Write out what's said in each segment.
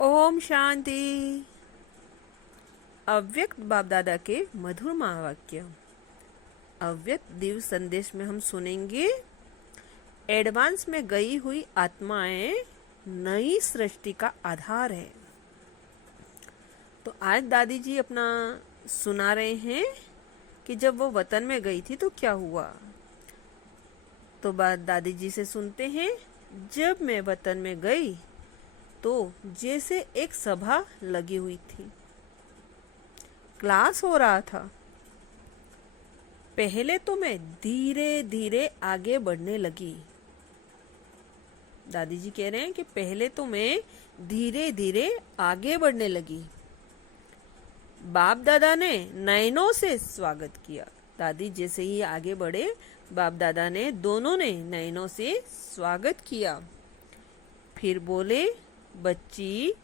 ओम शांति। अव्यक्त बाप दादा के मधुर महावाक्य। अव्यक्त दिव्य संदेश में हम सुनेंगे, एडवांस में गई हुई आत्माएं नई सृष्टि का आधार है। तो आज दादी जी अपना सुना रहे हैं कि जब वो वतन में गई थी तो क्या हुआ। तो बात दादी जी से सुनते हैं। जब मैं वतन में गई तो जैसे एक सभा लगी हुई थी, क्लास हो रहा था। पहले तो मैं धीरे धीरे आगे बढ़ने लगी। दादी जी कह रहे हैं कि पहले तो मैं धीरे धीरे आगे बढ़ने लगी। बाप दादा ने नयनों से स्वागत किया। दादी जैसे ही आगे बढ़े, बाप दादा ने दोनों ने नयनों से स्वागत किया। फिर बोले, बच्ची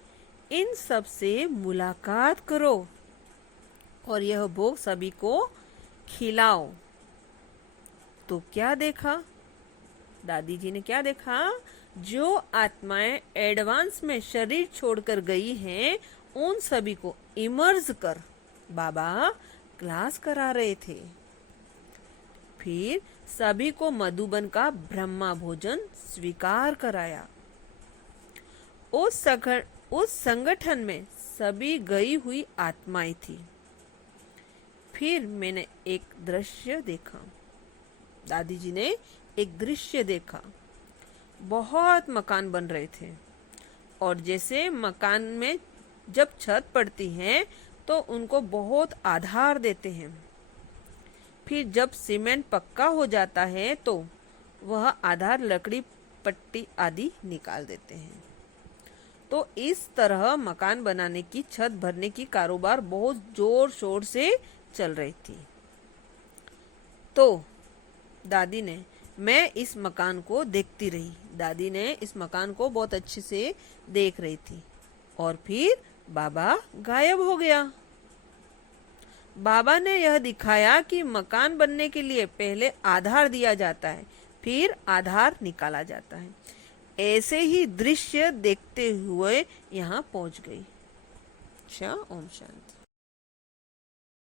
इन सब से मुलाकात करो और यह भोग सभी को खिलाओ। तो क्या देखा दादी जी ने? क्या देखा? जो आत्माएं एडवांस में शरीर छोड़कर गई हैं, उन सभी को इमर्ज कर बाबा क्लास करा रहे थे। फिर सभी को मधुबन का ब्रह्मा भोजन स्वीकार कराया। उस संगठन में सभी गई हुई आत्माएं थी। फिर मैंने एक दृश्य देखा। दादी जी ने एक दृश्य देखा। बहुत मकान बन रहे थे और जैसे मकान में जब छत पड़ती है तो उनको बहुत आधार देते हैं। फिर जब सीमेंट पक्का हो जाता है तो वह आधार लकड़ी पट्टी आदि निकाल देते हैं। तो इस तरह मकान बनाने की, छत भरने की कारोबार बहुत जोर शोर से चल रही थी। तो दादी ने, मैं इस मकान को देखती रही। दादी ने इस मकान को बहुत अच्छे से देख रही थी और फिर बाबा गायब हो गया। बाबा ने यह दिखाया कि मकान बनने के लिए पहले आधार दिया जाता है, फिर आधार निकाला जाता है। ऐसे ही दृश्य देखते हुए यहाँ पहुंच गई। अच्छा, ओम शांति।